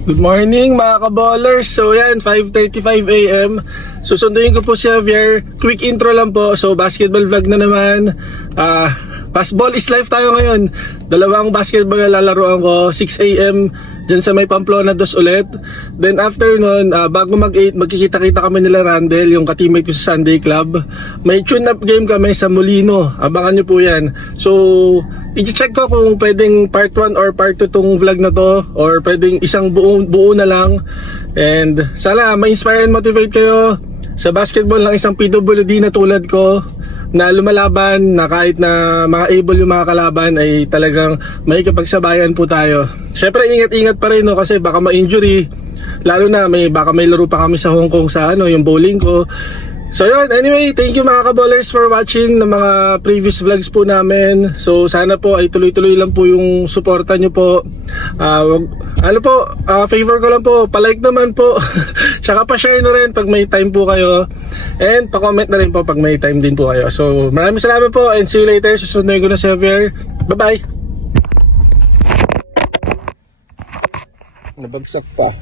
Good morning mga kaballers. So yan, 5:35 AM. Susunduin ko po si Javier. Quick intro lang po. So basketball vlog na naman. Basketball is life tayo ngayon. Dalawang basketball na lalaroan ko. 6 AM dyan sa may Pamplona 2 ulit. Then after nun, bago mag-8, magkikita-kita kami nila Randel, yung ka-teammate ko sa Sunday Club. May tune-up game kami sa Molino. Abangan nyo po yan. So i-check ko kung pwedeng part 1 or part 2 tong vlog na to, or pwedeng isang buo na lang. And sana ma-inspire and motivate kayo sa basketball ng isang PWD na tulad ko, na lumalaban, na kahit na mga able yung mga kalaban ay talagang may kapagsabayan po tayo. Syempre ingat-ingat pa rin, no, kasi baka ma-injury, lalo na baka may laro pa kami sa Hong Kong sa yung bowling ko. So yun, anyway, thank you mga kaballers for watching ng mga previous vlogs po namin. So sana po ay tuloy-tuloy lang po yung suporta nyo po. Favor ko lang po, palike naman po. Tsaka pa-share na rin pag may time po kayo. And pa-comment na rin po pag may time din po kayo. So maraming salamat po and see you later. Susunod ko na si Javier. Bye-bye. Nabagsak pa.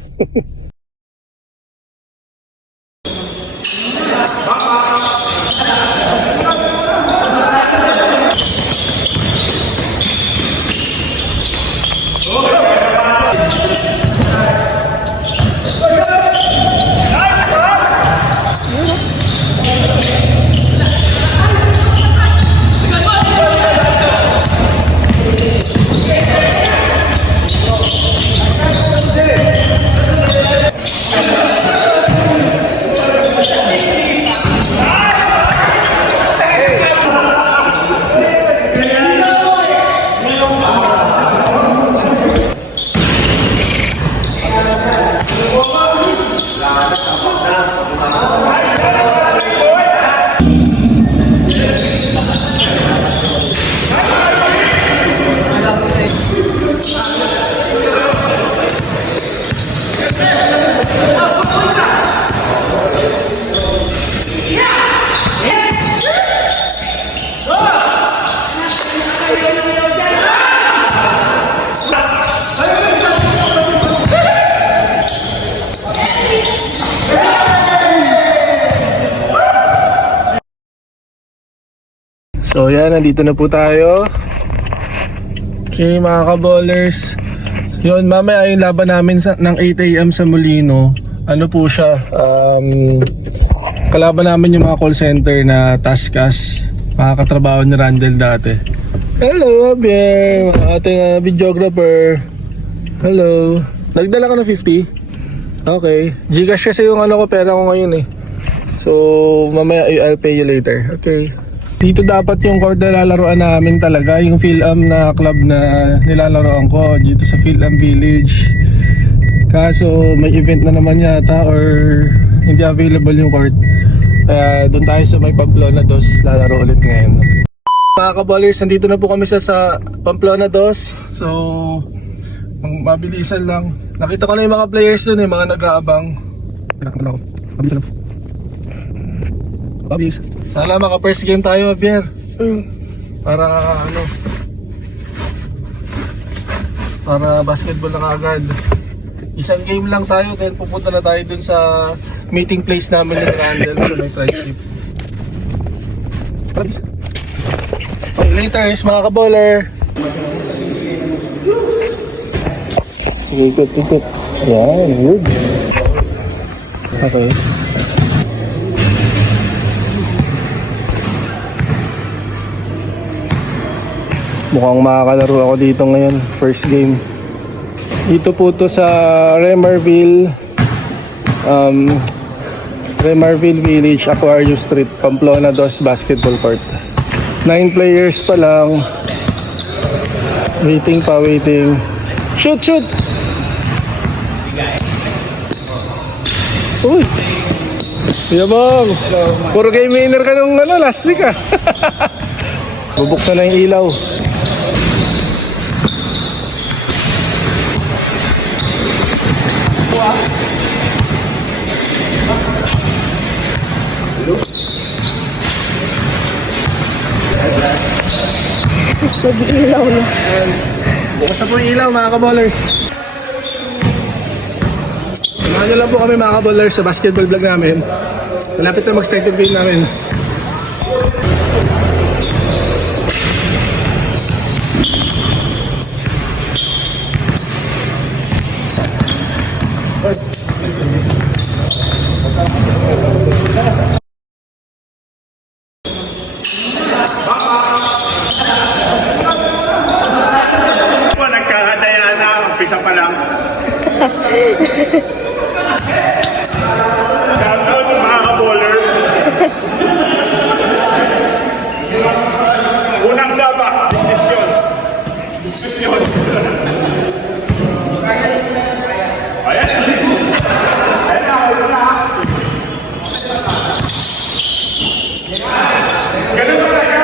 So yan, nandito na po tayo. Okay mga kaballers, yun, mamaya yung laban namin ng 8 AM sa Molino. Ano po siya, kalaban namin yung mga call center na Taskas, mga katrabaho ni Randel dati. Hello Javier, ating videographer. Hello. Nagdala ka ng 50? Okay, Gcash kasi yung pera ko ngayon eh. So mamaya I'll pay you later. Okay. Dito dapat yung court na lalaroan namin talaga, yung Phil-Am na club na nilalaroan ko dito sa Phil-Am Village. Kaso may event na naman yata or hindi available yung court. Kaya doon tayo sa may Pamplona 2 lalaro ulit ngayon. Mga kaballers, nandito na po kami sa Pamplona 2. So mabilisan lang. Nakita ko na yung mga players doon, yung mga nag-aabang. Mabilisan lang. Obvious. Sana maka first game tayo, Javier. Para para basketball na kaagad. Isang game lang tayo, then pupunta na tayo dun sa meeting place namin ng Randel sa may friendship. Okay, later mga kaballer. Sige, ikot. Yan, good. Okay. Mukhang makakalaro ako dito ngayon, first game. Dito po to sa Remarville Village, Aquarius Street, Pamplona 2 basketball court. 9 players pa lang. Waiting. Shoot! Uy! Yabang! Puro game winner ka nung last week ah. Bubuksan na yung ilaw. Nag-ilaw na. Bukas na po yung ilaw mga kaballers. Ano lang po kami mga kaballers sa basketball vlog namin. Malapit na mag-start yung game namin. Nagkakadaya na, umpisa pa lang. Shoutout mga ka-ballers. Unang sabak, desisyon. Desisyon. Ayan. Ayan na, ayan na. Ganun ba tayo?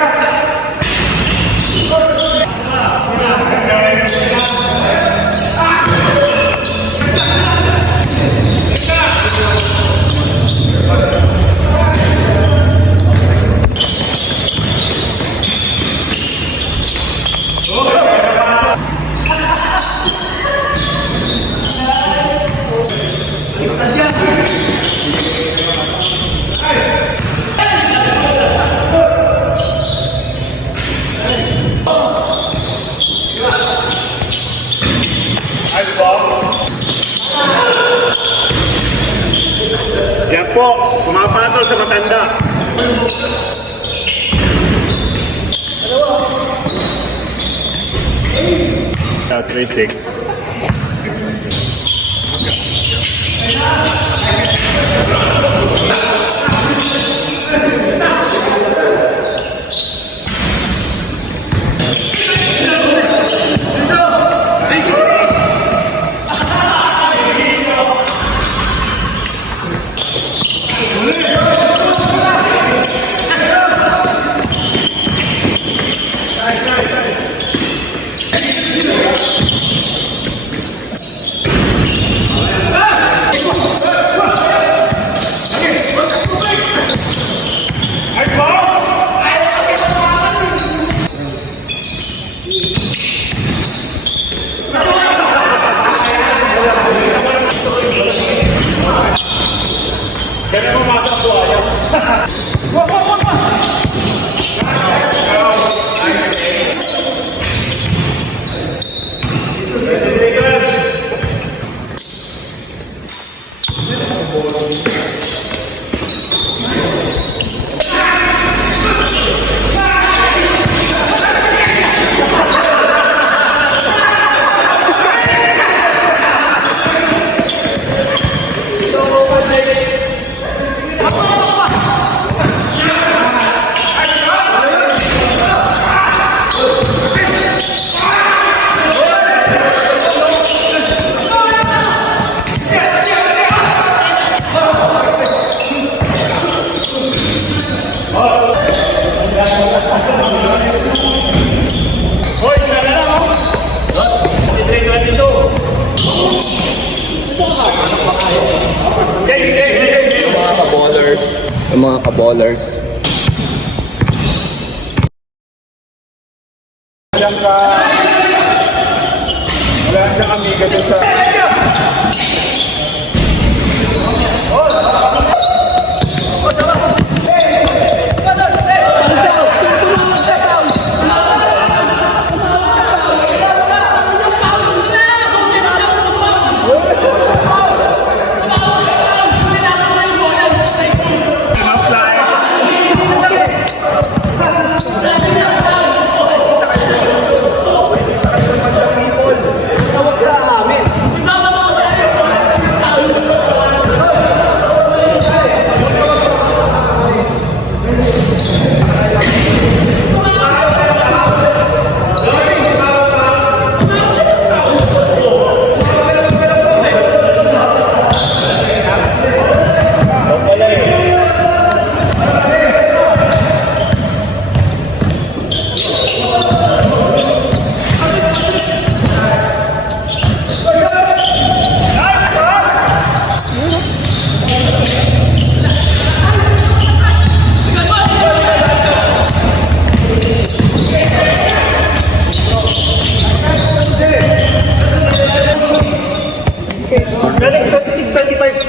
Yan po, pumapatol sa matanda. Ah, 3-6. Ganun pumasok po ayaw. Hoy, sana lang oh. 23-22. Mga kaballers. Yung mga kaballers. Wala siyang amiga dun sa...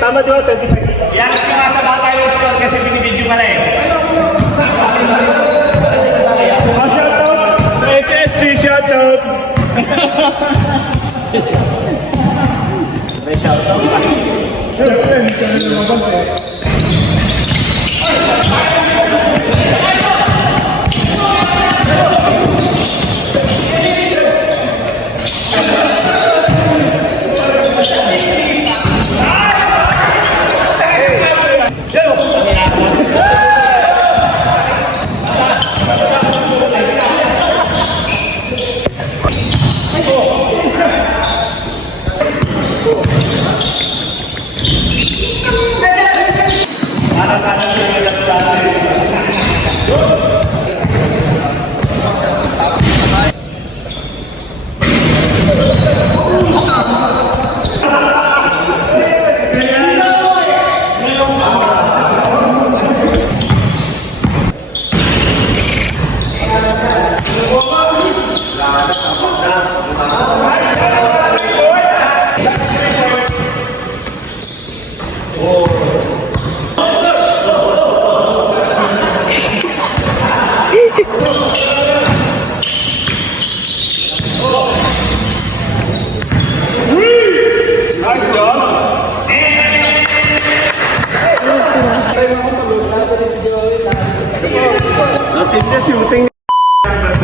Tama di ba? 25. Yan, nasa bata yung score kasi binibidyo pala eh. Shoutout! SSC, shoutout!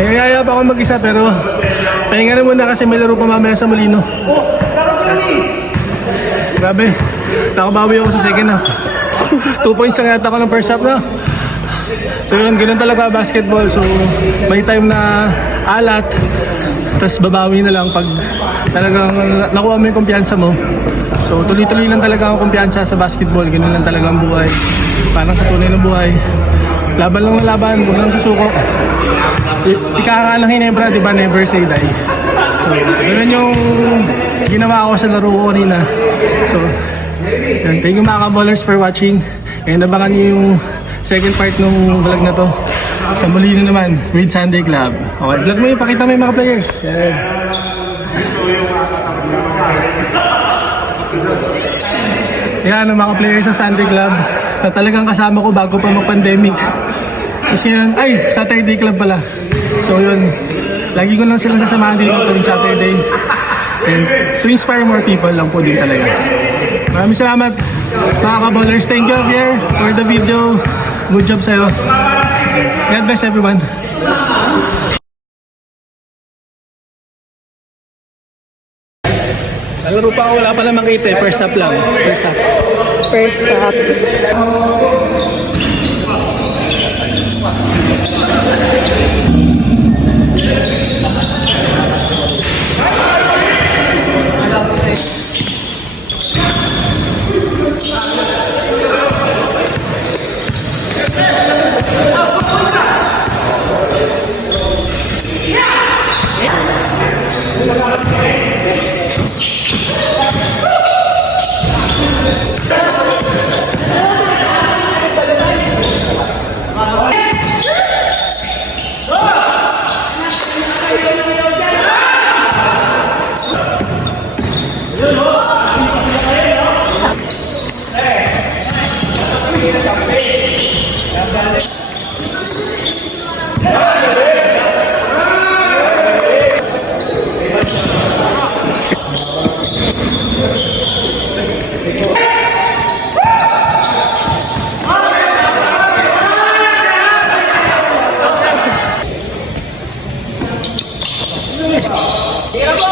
Nangayaya pa ako mag-isa pero pahinga na muna kasi may laro pa mamaya sa Molino. Grabe, nakabawi ako sa second half. 2 points lang yata ako ng first half na. So yun, ganun talaga basketball. So may time na alat, tapos babawi na lang pag talagang nakuha mo yung kumpiyansa mo. So tuloy-tuloy lang talaga ang kumpiyansa sa basketball. Ganun lang talaga ang buhay. Parang sa tunay ng buhay. Laban lang ng laban, huwag lang susuko. Ika nga ng Hinebra, di ba? Never say die. So, ganun yung ginawa ko sa laro ko kanina. So, yun. Thank you mga ka-ballers for watching. And abangan nyo yung second part ng vlog na to. Sa Molino naman, with Sunday Club. Okay, vlog mo yung pakita mo yung mga players. Yan. Yan ang mga players sa Sunday Club na talagang kasama ko bago pa mag-pandemic. Kasi yan, ay, Saturday Club pala. So yun, lagi ko lang silang sasamahan dito tuwing Saturday. And to inspire more people lang po din talaga. Maraming salamat mga ka-ballers. Thank you Javier for the video. Good job sa'yo. God bless everyone. Nalaro pa ako, wala pa namang kita eh. First up lang. First up. First up. Tira mo!